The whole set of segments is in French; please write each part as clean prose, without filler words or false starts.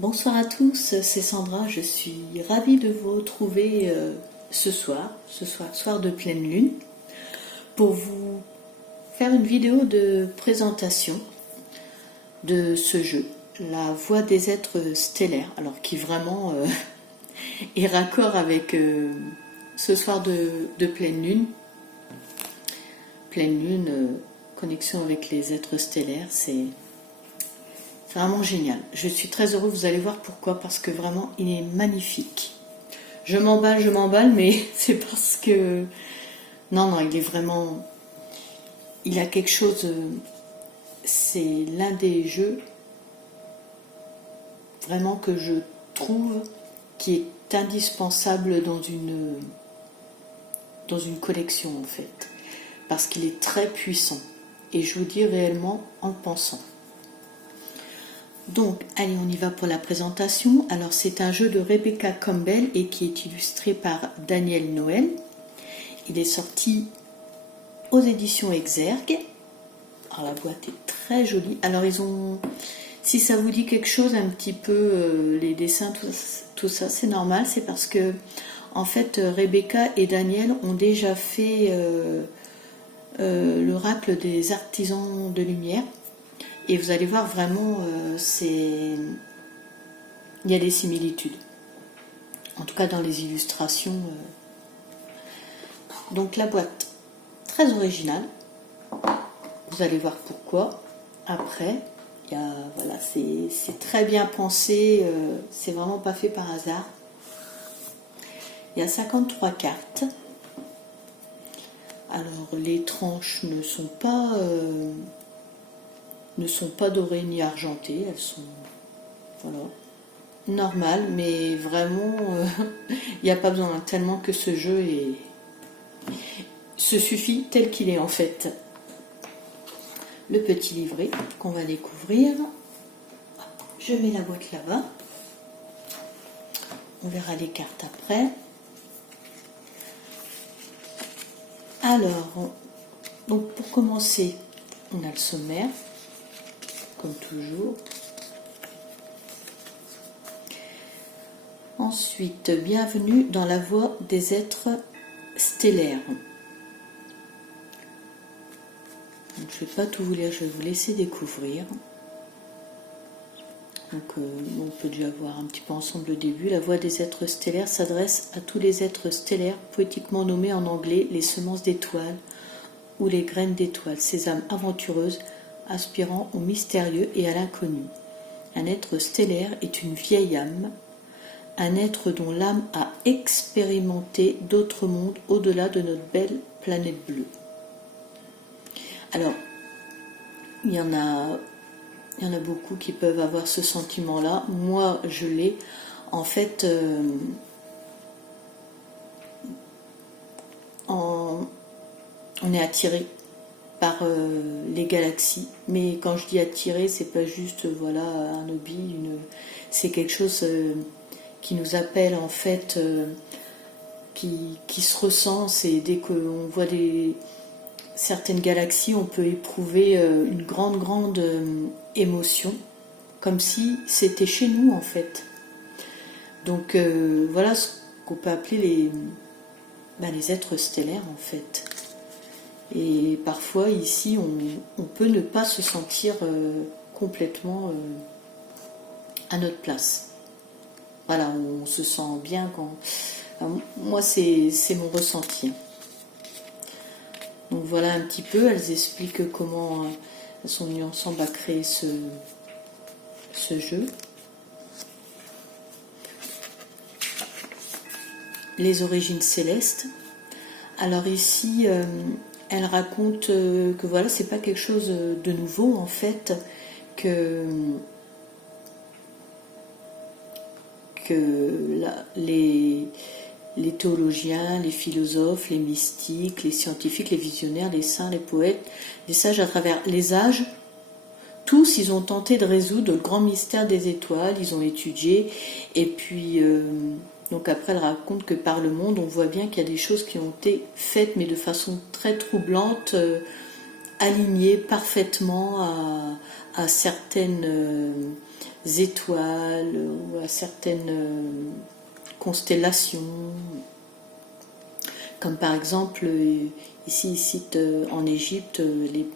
Bonsoir à tous, c'est Sandra, je suis ravie de vous retrouver ce soir de pleine lune, pour vous faire une vidéo de présentation de ce jeu, la voix des êtres stellaires, alors qui vraiment est raccord avec ce soir de pleine lune. Pleine lune, connexion avec les êtres stellaires, c'est vraiment génial. Je suis très heureuse, vous allez voir pourquoi, parce que vraiment il est magnifique. Je m'emballe, mais c'est parce que... Non, il est vraiment... Il a quelque chose... C'est l'un des jeux vraiment que je trouve qui est indispensable dans une collection en fait. Parce qu'il est très puissant. Et je vous dis réellement en pensant. Donc, allez, on y va pour la présentation. Alors, c'est un jeu de Rebecca Campbell et qui est illustré par Daniel Noël. Il est sorti aux éditions Exergue. Alors, la boîte est très jolie. Alors, ils ont... Si ça vous dit quelque chose, un petit peu, les dessins, tout ça, c'est normal. C'est parce que, en fait, Rebecca et Daniel ont déjà fait l'oracle des artisans de lumière. Et vous allez voir vraiment, il y a des similitudes. En tout cas dans les illustrations. Donc la boîte, très originale. Vous allez voir pourquoi. Après, voilà, c'est très bien pensé. C'est vraiment pas fait par hasard. Il y a 53 cartes. Alors les tranches ne sont pas dorées ni argentées, elles sont voilà, normales, mais vraiment il n'y a pas besoin, tellement que ce jeu se suffit tel qu'il est en fait. Le petit livret qu'on va découvrir, je mets la boîte là-bas, on verra les cartes après. Alors, donc pour commencer, on a le sommaire comme toujours. Ensuite, bienvenue dans la voie des êtres stellaires. Donc, je ne vais pas tout vous lire, je vais vous laisser découvrir. Donc, on peut déjà voir un petit peu ensemble le début. La voie des êtres stellaires s'adresse à tous les êtres stellaires, poétiquement nommés en anglais les semences d'étoiles ou les graines d'étoiles, ces âmes aventureuses aspirant au mystérieux et à l'inconnu. Un être stellaire est une vieille âme, un être dont l'âme a expérimenté d'autres mondes au-delà de notre belle planète bleue. Alors, il y en a beaucoup qui peuvent avoir ce sentiment-là. Moi, je l'ai. En fait, on est attiré par les galaxies, mais quand je dis attirer, c'est pas juste voilà un hobby, c'est quelque chose qui nous appelle en fait, qui se ressent. C'est dès qu'on voit certaines galaxies, on peut éprouver une grande émotion, comme si c'était chez nous en fait. Donc voilà ce qu'on peut appeler les êtres stellaires en fait. Et parfois ici on peut ne pas se sentir complètement à notre place. Voilà, on se sent bien quand... moi c'est mon ressenti. Donc voilà un petit peu, elles expliquent comment elles sont venues ensemble à créer ce jeu. Les origines célestes. Alors ici... elle raconte que voilà, c'est pas quelque chose de nouveau en fait, que les théologiens, les philosophes, les mystiques, les scientifiques, les visionnaires, les saints, les poètes, les sages à travers les âges, tous ils ont tenté de résoudre le grand mystère des étoiles, ils ont étudié, et puis donc après elle raconte que par le monde on voit bien qu'il y a des choses qui ont été faites mais de façon très troublante, alignées parfaitement à certaines étoiles ou à certaines constellations. Comme par exemple, ici, il cite en Égypte les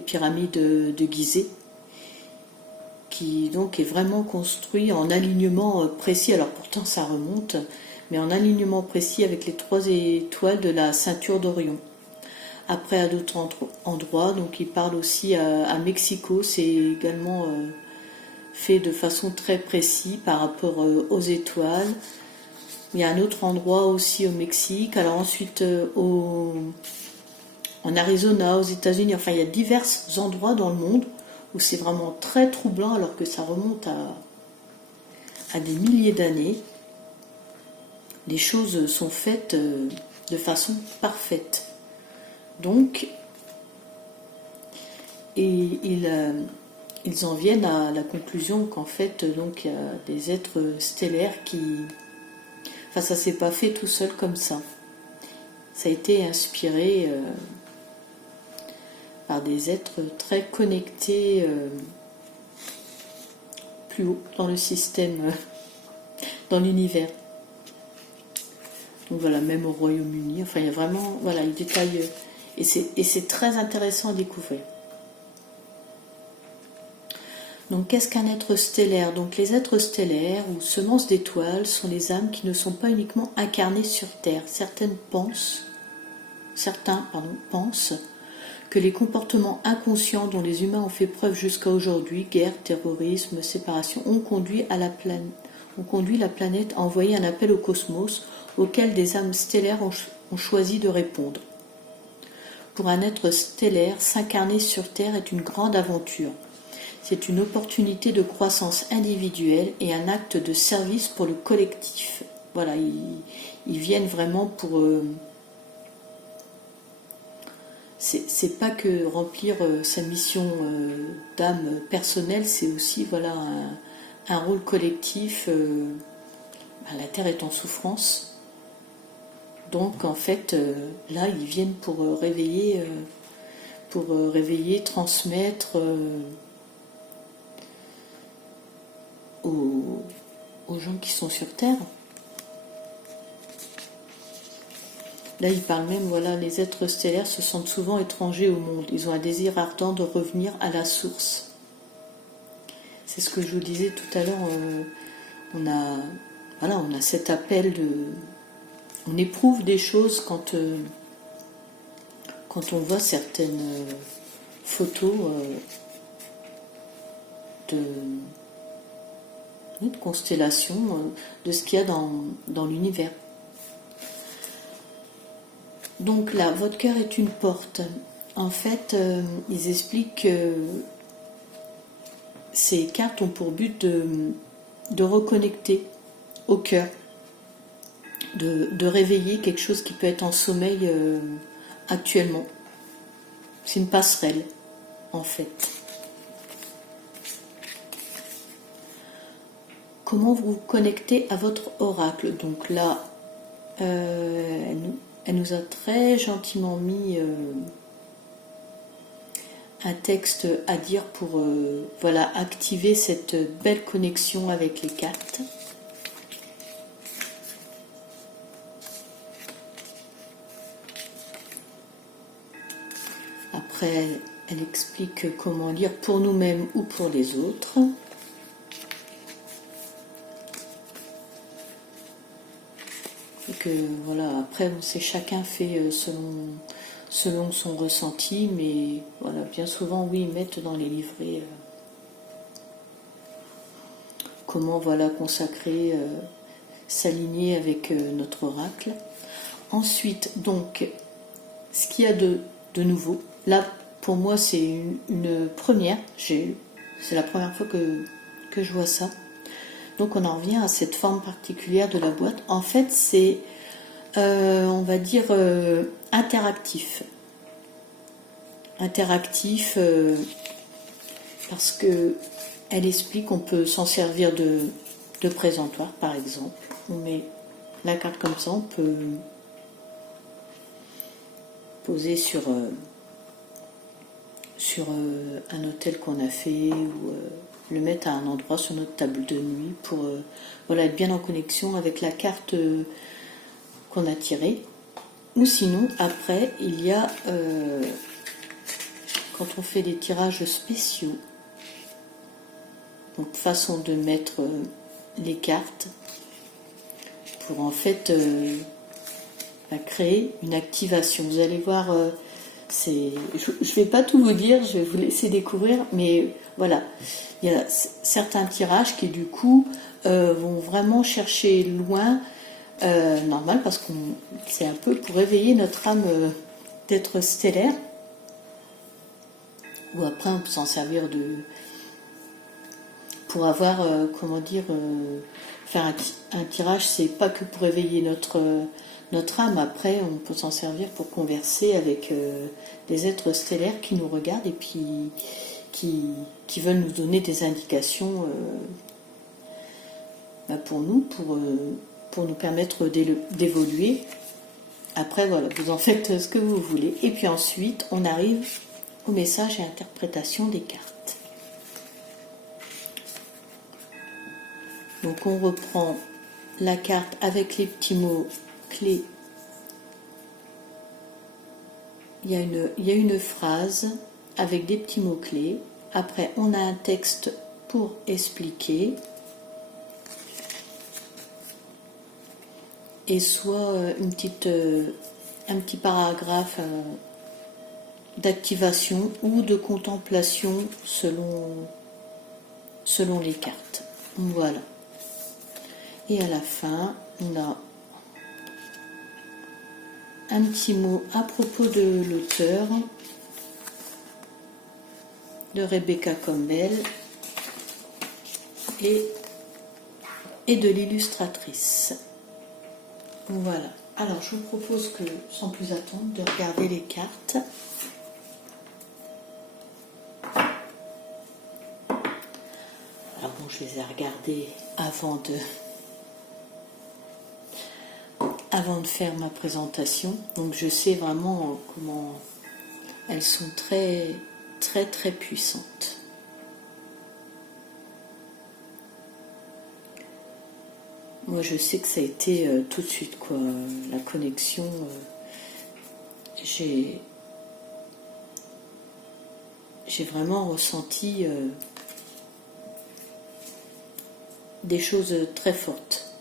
pyramides de Gizeh, qui donc est vraiment construit en alignement précis. Alors pourtant ça remonte, mais en alignement précis avec les 3 étoiles de la ceinture d'Orion. Après, à d'autres endroits, donc il parle aussi à Mexico, c'est également fait de façon très précise par rapport aux étoiles. Il y a un autre endroit aussi au Mexique, alors ensuite en Arizona, aux États-Unis, enfin il y a divers endroits dans le monde où c'est vraiment très troublant alors que ça remonte à des milliers d'années. Les choses sont faites de façon parfaite. Donc, ils en viennent à la conclusion qu'en fait, donc, il y a des êtres stellaires qui... Enfin, ça s'est pas fait tout seul comme ça. Ça a été inspiré par des êtres très connectés plus haut dans le système, dans l'univers. Donc voilà, même au Royaume-Uni, enfin il y a vraiment, voilà, il détaille, et c'est très intéressant à découvrir. Donc qu'est-ce qu'un être stellaire? Donc les êtres stellaires ou semences d'étoiles sont les âmes qui ne sont pas uniquement incarnées sur Terre. Certains pensent que les comportements inconscients dont les humains ont fait preuve jusqu'à aujourd'hui, guerre, terrorisme, séparation, ont conduit la planète à envoyer un appel au cosmos auquel des âmes stellaires ont choisi de répondre. Pour un être stellaire, s'incarner sur Terre est une grande aventure. C'est une opportunité de croissance individuelle et un acte de service pour le collectif. Voilà, ils viennent vraiment pour... c'est pas que remplir sa mission d'âme personnelle, c'est aussi voilà un rôle collectif. La Terre est en souffrance, donc en fait là ils viennent pour réveiller, transmettre aux gens qui sont sur Terre. Là, il parle même, voilà, les êtres stellaires se sentent souvent étrangers au monde. Ils ont un désir ardent de revenir à la source. C'est ce que je vous disais tout à l'heure. On a cet appel de... On éprouve des choses quand on voit certaines photos de constellations, de ce qu'il y a dans l'univers. Donc là, votre cœur est une porte. En fait, ils expliquent que ces cartes ont pour but de reconnecter au cœur, de réveiller quelque chose qui peut être en sommeil actuellement. C'est une passerelle, en fait. Comment vous vous connectez à votre oracle? Donc là, elle nous a très gentiment mis un texte à dire pour activer cette belle connexion avec les cartes. Après, elle explique comment lire pour nous-mêmes ou pour les autres. Et que voilà, après, c'est chacun fait selon son ressenti, mais voilà, bien souvent, oui, ils mettent dans les livrets comment voilà consacrer, s'aligner avec notre oracle. Ensuite, donc, ce qu'il y a de nouveau, là, pour moi, c'est une première, c'est la première fois que je vois ça. Donc on en revient à cette forme particulière de la boîte. En fait, c'est, on va dire, interactif. Interactif parce que elle explique qu'on peut s'en servir de présentoir, par exemple. On met la carte comme ça, on peut poser sur un hôtel qu'on a fait ou le mettre à un endroit sur notre table de nuit pour voilà, être bien en connexion avec la carte qu'on a tirée. Ou sinon, après, il y a, quand on fait des tirages spéciaux, donc façon de mettre les cartes pour en fait créer une activation. Vous allez voir, je ne vais pas tout vous dire, je vais vous laisser découvrir, mais voilà, il y a certains tirages qui du coup vont vraiment chercher loin, normal, parce que c'est un peu pour réveiller notre âme d'être stellaire, ou après on peut s'en servir pour avoir, faire un tirage, c'est pas que pour réveiller notre âme. Après, on peut s'en servir pour converser avec des êtres stellaires qui nous regardent et puis qui veulent nous donner des indications pour nous, pour nous permettre d'évoluer. Après, voilà, vous en faites ce que vous voulez. Et puis ensuite, on arrive au message et interprétation des cartes. Donc on reprend la carte avec les petits mots clés. Il y a une phrase avec des petits mots clés. Après, on a un texte pour expliquer. Et soit un petit paragraphe d'activation ou de contemplation selon les cartes. Voilà. Et à la fin, on a un petit mot à propos de l'auteur, de Rebecca Campbell et de l'illustratrice. Voilà. Alors, je vous propose que, sans plus attendre, de regarder les cartes. Alors bon, je les ai regardées avant de faire ma présentation. Donc, je sais vraiment comment elles sont très, très, très puissantes. Moi, je sais que ça a été tout de suite, quoi. La connexion, j'ai vraiment ressenti des choses très fortes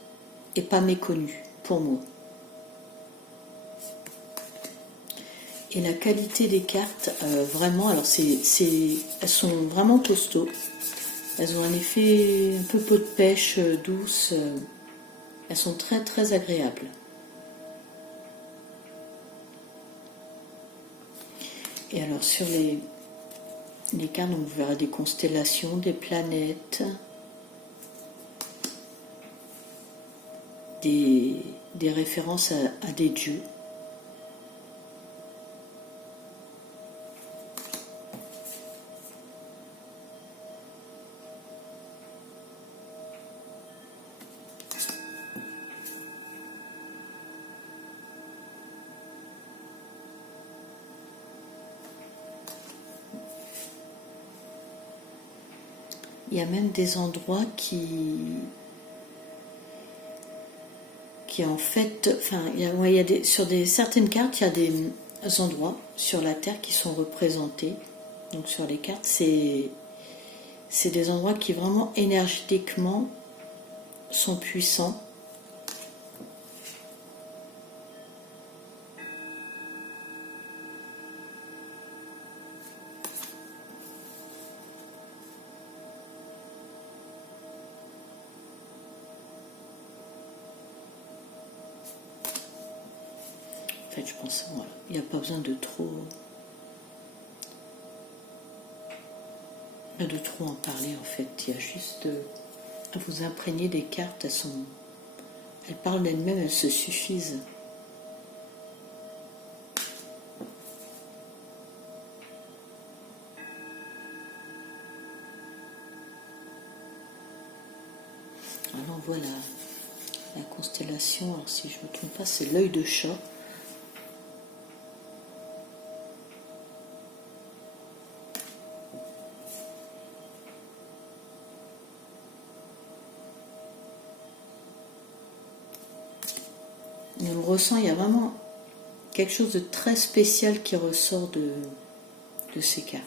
et pas méconnues pour moi. Et la qualité des cartes, vraiment, alors elles sont vraiment costauds. Elles ont un effet un peu peau de pêche douce. Elles sont très très agréables. Et alors sur les cartes, donc, vous verrez des constellations, des planètes, des références à des dieux. Il y a même des endroits qui en fait, enfin, sur certaines cartes, il y a des endroits sur la Terre qui sont représentés. Donc sur les cartes, c'est des endroits qui vraiment énergétiquement sont puissants. En fait, je pense, voilà, il n'y a pas besoin de trop en parler, en fait. Il y a juste à vous imprégner des cartes. Elles parlent d'elles-mêmes, elles se suffisent. Alors voilà, la constellation, alors si je ne me trompe pas, c'est l'œil de chat. On le ressent, il y a vraiment quelque chose de très spécial qui ressort de ces cartes.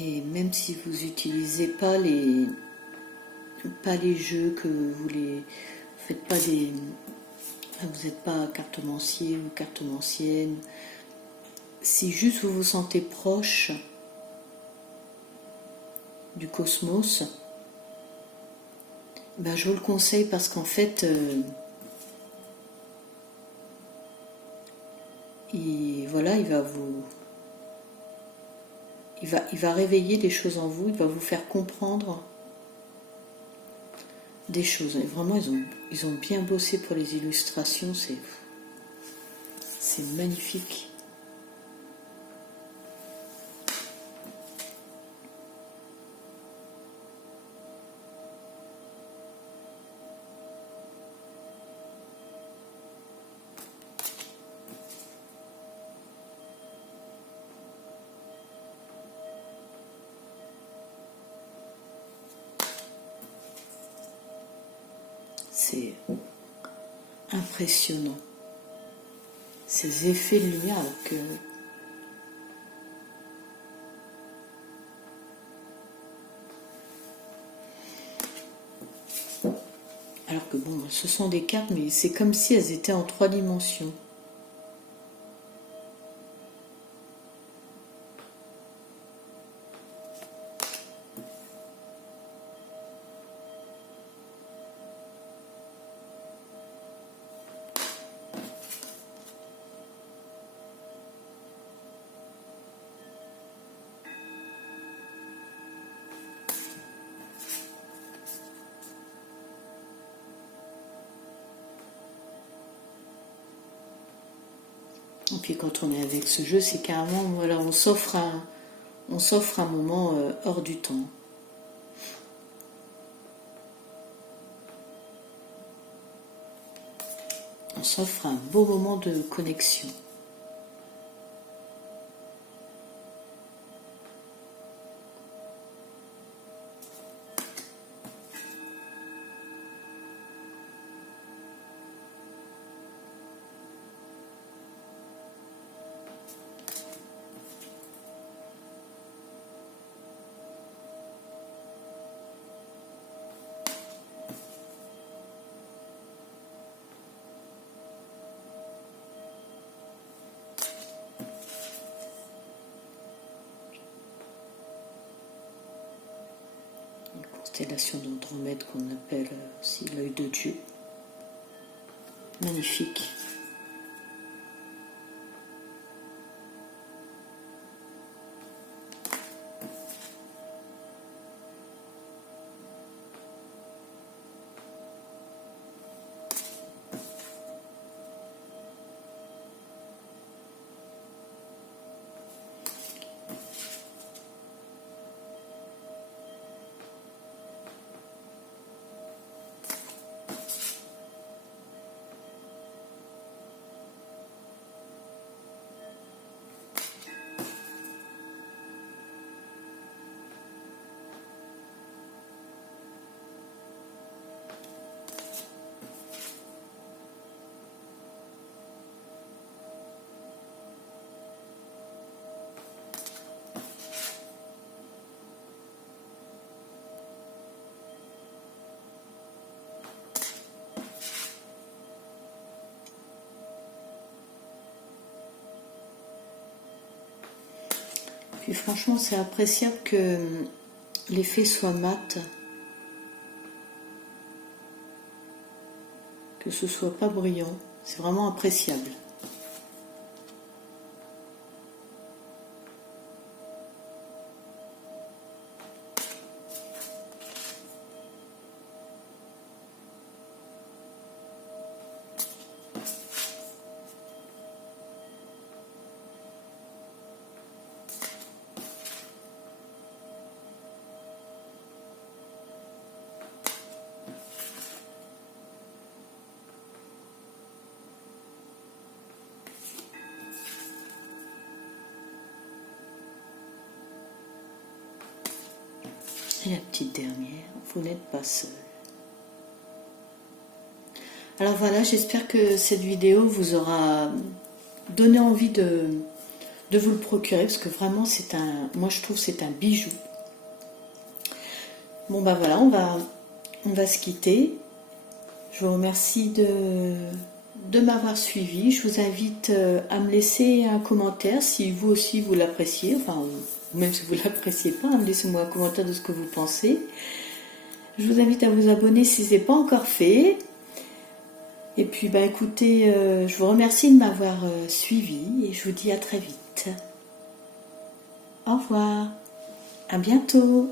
Et même si vous n'utilisez pas les jeux que vous faites pas des, vous n'êtes pas cartomancier ou cartomancienne, si juste vous vous sentez proche du cosmos, ben je vous le conseille parce qu'en fait, il va réveiller des choses en vous, il va vous faire comprendre des choses. Et vraiment, ils ont bien bossé pour les illustrations, c'est magnifique. C'est impressionnant. Ces effets de lumière alors que bon, ce sont des cartes, mais c'est comme si elles étaient en 3 dimensions. Et puis quand on est avec ce jeu, c'est carrément, voilà, on s'offre un moment hors du temps. On s'offre un beau moment de connexion. Constellation d'Andromède qu'on appelle aussi l'œil de Dieu. Magnifique. Puis franchement, c'est appréciable que l'effet soit mat, que ce soit pas brillant. C'est vraiment appréciable. Et la petite dernière, vous n'êtes pas seul. Alors voilà, j'espère que cette vidéo vous aura donné envie de vous le procurer, parce que vraiment moi je trouve que c'est un bijou. Bon bah voilà, on va se quitter. Je vous remercie de m'avoir suivi. Je vous invite à me laisser un commentaire si vous aussi vous l'appréciez, enfin même si vous ne l'appréciez pas, laissez-moi un commentaire de ce que vous pensez. Je vous invite à vous abonner si ce n'est pas encore fait. Et puis bah écoutez, je vous remercie de m'avoir suivi et je vous dis à très vite. Au revoir, à bientôt.